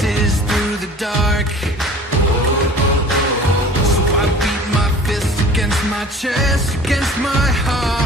faces through the dark. So I beat my fist against my chest, against my heart.